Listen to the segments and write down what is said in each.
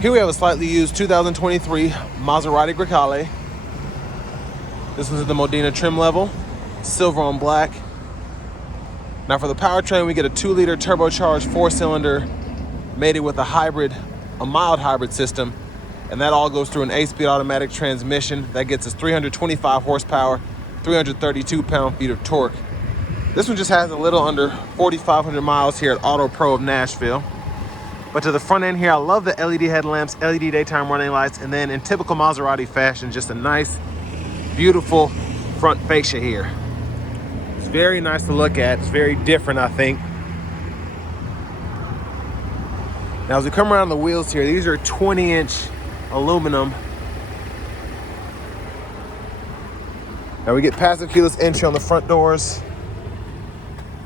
Here we have a slightly used 2023 Maserati Gracale. This one's at the Modena trim level, silver on black. Now for the powertrain, we get a 2-liter turbocharged 4-cylinder mated with a mild hybrid system, and that all goes through an 8-speed automatic transmission. That gets us 325 horsepower, 332 pound-feet of torque. This one just has a little under 4,500 miles here at Auto Pro of Nashville. But to the front end here, I love the LED headlamps, LED daytime running lights, and then in typical Maserati fashion, just a nice, beautiful front fascia here. It's very nice to look at. It's very different, I think. Now, as we come around the wheels here, these are 20-inch aluminum. Now we get passive keyless entry on the front doors,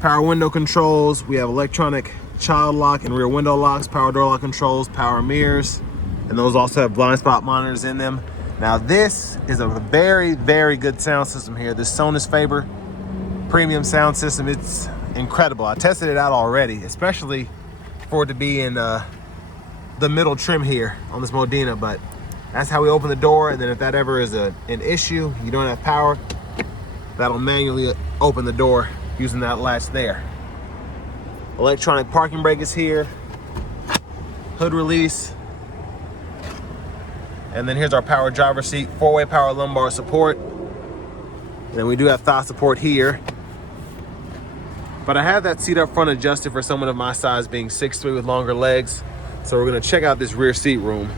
power window controls. We have electronic child lock and rear window locks, power door lock controls, power mirrors, and those also have blind spot monitors in them. Now this is a very, very good sound system here. This Sonus Faber premium sound system, it's incredible. I tested it out already, especially for it to be in the middle trim here on this Modena, but that's how we open the door. And then if that ever is an issue, you don't have power, that'll manually open the door using that latch there. Electronic parking brake is here, hood release, and then here's our power driver seat, 4-way power lumbar support. And then we do have thigh support here. But I have that seat up front adjusted for someone of my size, being 6'3" with longer legs. So we're gonna check out this rear seat room.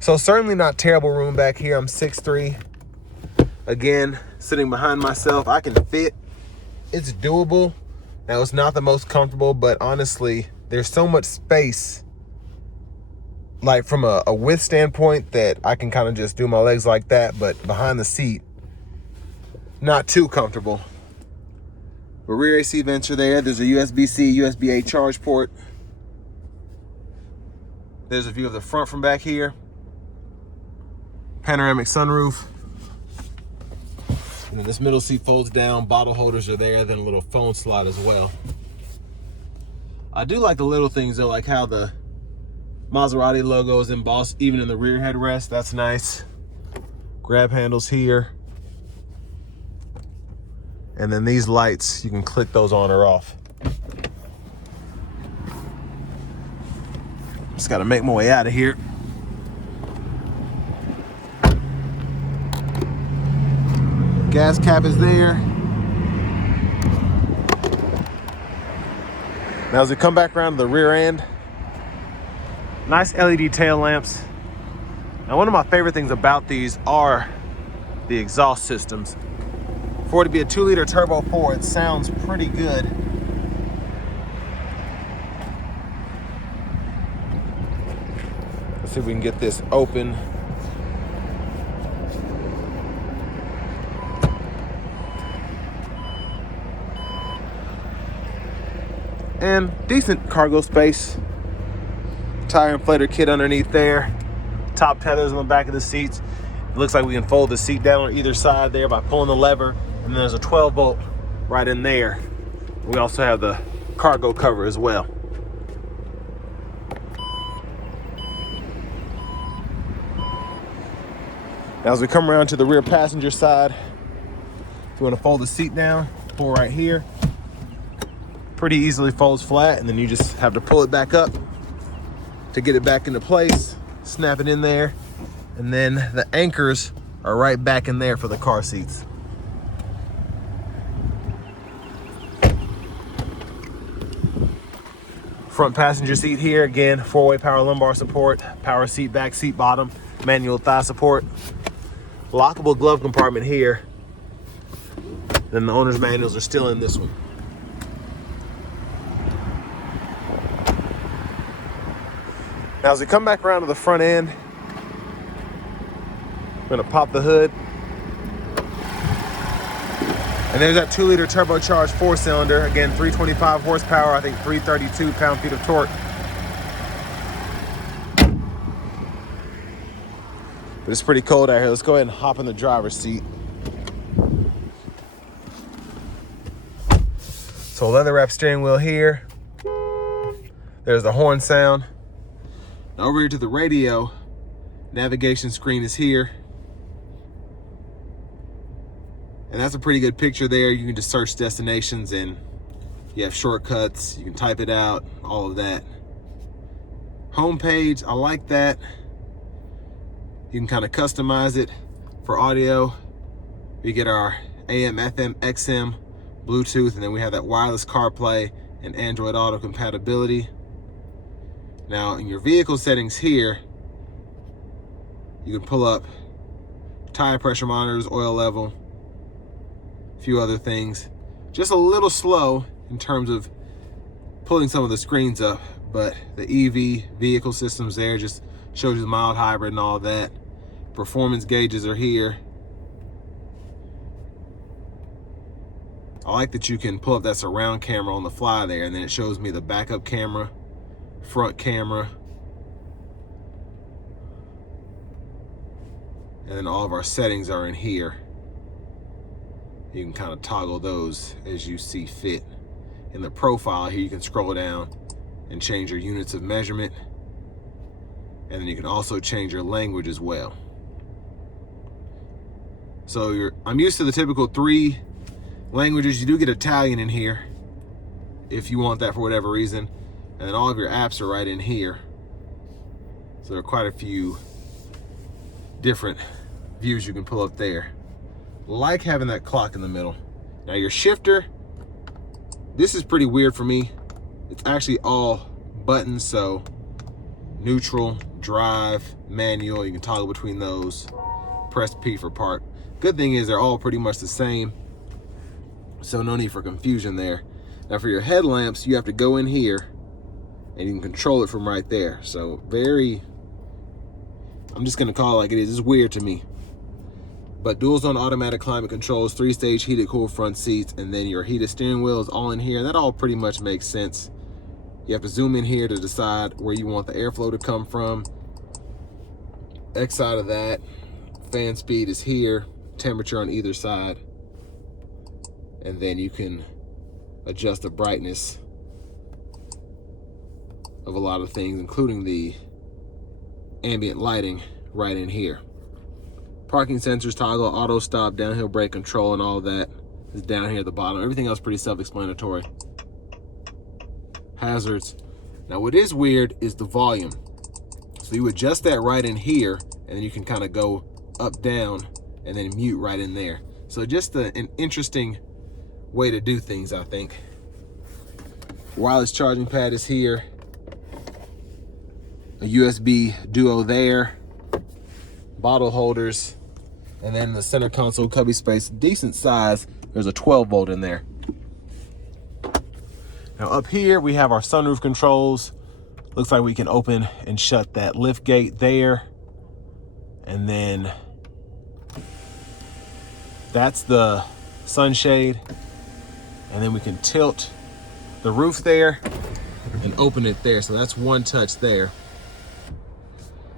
So certainly not terrible room back here. I'm 6'3". Again, sitting behind myself, I can fit. It's doable. Now, it's not the most comfortable, but honestly, there's so much space, like from a width standpoint, that I can kind of just do my legs like that, but behind the seat, not too comfortable. The rear AC vents are there. There's a USB-C, USB-A charge port. There's a view of the front from back here. Panoramic sunroof. And then this middle seat folds down, bottle holders are there, then a little phone slot as well. I do like the little things though, like how the Maserati logo is embossed even in the rear headrest. That's nice. Grab handles here. And then these lights, you can click those on or off. Just gotta make my way out of here. Gas cap is there. Now as we come back around to the rear end, nice LED tail lamps. Now one of my favorite things about these are the exhaust systems. For it to be a 2-liter turbo 4, it sounds pretty good. Let's see if we can get this open. And decent cargo space. Tire inflator kit underneath there. Top tethers on the back of the seats. It looks like we can fold the seat down on either side there by pulling the lever. And then there's a 12-volt right in there. We also have the cargo cover as well. Now as we come around to the rear passenger side, if you want to fold the seat down, pull right here. Pretty easily folds flat, and then you just have to pull it back up to get it back into place, snap it in there, and then the anchors are right back in there for the car seats. Front passenger seat here, again, 4-way power lumbar support, power seat back, seat bottom, manual thigh support, lockable glove compartment here. Then the owner's manuals are still in this one. Now as we come back around to the front end, we're gonna pop the hood. And there's that 2-liter turbocharged 4-cylinder. Again, 325 horsepower, I think 332 pound-feet of torque. But it's pretty cold out here. Let's go ahead and hop in the driver's seat. So leather wrap steering wheel here. There's the horn sound. Now over here to the radio, navigation screen is here. And that's a pretty good picture there. You can just search destinations and you have shortcuts. You can type it out, all of that. Home page, I like that. You can kind of customize it for audio. We get our AM, FM, XM, Bluetooth, and then we have that wireless CarPlay and Android Auto compatibility. Now in your vehicle settings here, you can pull up tire pressure monitors, oil level, a few other things. Just a little slow in terms of pulling some of the screens up, but the EV vehicle systems there just shows you the mild hybrid and all that. Performance gauges are here. I like that you can pull up that surround camera on the fly there, and then it shows me the backup camera, front camera, and then all of our settings are in here. You can kind of toggle those as you see fit. In the profile here, you can scroll down and change your units of measurement, and then you can also change your language as well. So I'm used to the typical 3 languages. You do get Italian in here if you want that for whatever reason. And then all of your apps are right in here. So there are quite a few different views you can pull up there. Like having that clock in the middle. Now your shifter, this is pretty weird for me. It's actually all buttons, so neutral, drive, manual, you can toggle between those. Press P for park. Good thing is they're all pretty much the same, so no need for confusion there. Now for your headlamps, you have to go in here and you can control it from right there. So I'm just gonna call it like it is. It's weird to me. But dual zone automatic climate controls, 3-stage heated cool front seats, and then your heated steering wheel is all in here. That all pretty much makes sense. You have to zoom in here to decide where you want the airflow to come from. X side of that, fan speed is here, temperature on either side. And then you can adjust the brightness of a lot of things, including the ambient lighting right in here. Parking sensors, toggle, auto stop, downhill brake control, and all that is down here at the bottom. Everything else pretty self-explanatory. Hazards. Now what is weird is the volume. So you adjust that right in here, and then you can kind of go up, down, and then mute right in there. So just an interesting way to do things, I think. Wireless charging pad is here. A USB Duo there. Bottle holders. And then the center console cubby space, decent size. There's a 12 volt in there. Now up here we have our sunroof controls. Looks like we can open and shut that lift gate there. And then that's the sunshade. And then we can tilt the roof there and open it there. So that's one touch there.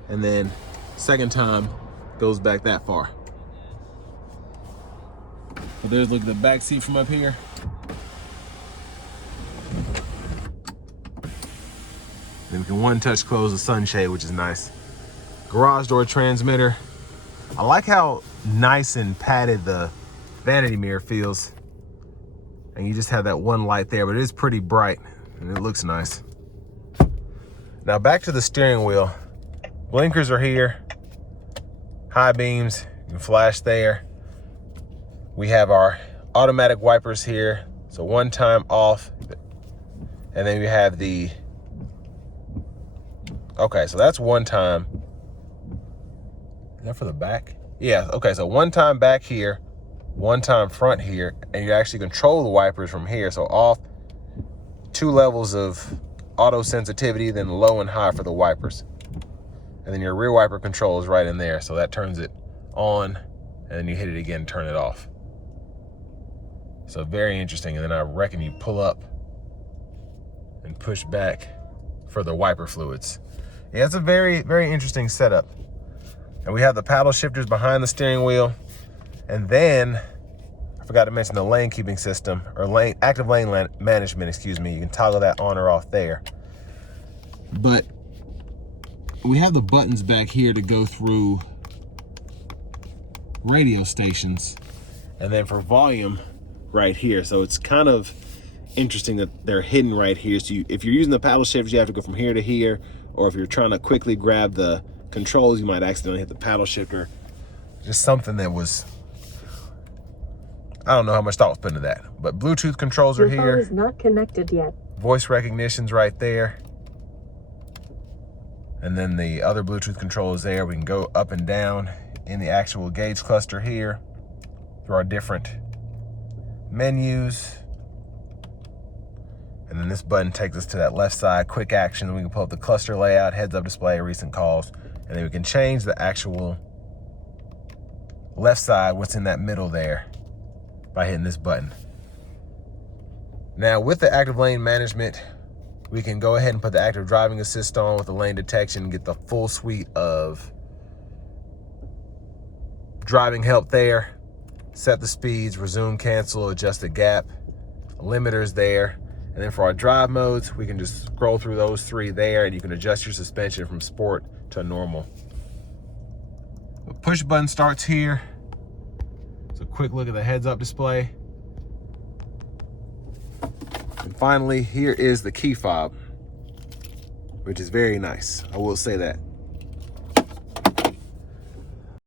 And then second time goes back that far. So there's look at the back seat from up here. Then we can one touch close the sunshade, which is nice. Garage door transmitter. I like how nice and padded the vanity mirror feels. And you just have that one light there, but it is pretty bright and it looks nice. Now back to the steering wheel. Blinkers are here. High beams, you can flash there. We have our automatic wipers here. So one time off. And then we have the, okay, so that's one time. Is that for the back? Yeah, okay, so one time back here, one time front here, and you actually control the wipers from here. So off, 2 levels of auto sensitivity, then low and high for the wipers. And then your rear wiper control is right in there. So that turns it on, and then you hit it again, turn it off. So very interesting. And then I reckon you pull up and push back for the wiper fluids. Yeah, it's a very, very interesting setup. And we have the paddle shifters behind the steering wheel. And then forgot to mention the lane keeping system, or active lane management, excuse me. You can toggle that on or off there. But we have the buttons back here to go through radio stations, and then for volume right here. So it's kind of interesting that they're hidden right here. So if you're using the paddle shifters, you have to go from here to here, or if you're trying to quickly grab the controls, you might accidentally hit the paddle shifter. Just something that was, I don't know how much thought was put into that. But Bluetooth controls are here. Your phone is not connected yet. Voice recognition's right there. And then the other Bluetooth controls there. We can go up and down in the actual gauge cluster here through our different menus. And then this button takes us to that left side, quick action. We can pull up the cluster layout, heads up display, recent calls, and then we can change the actual left side, what's in that middle there, by hitting this button. Now with the active lane management, we can go ahead and put the active driving assist on with the lane detection and get the full suite of driving help there. Set the speeds, resume, cancel, adjust the gap, limiters there. And then for our drive modes, we can just scroll through those three there, and you can adjust your suspension from sport to normal. The push button starts here. It's a quick look at the heads up display. And finally, here is the key fob, which is very nice. I will say that.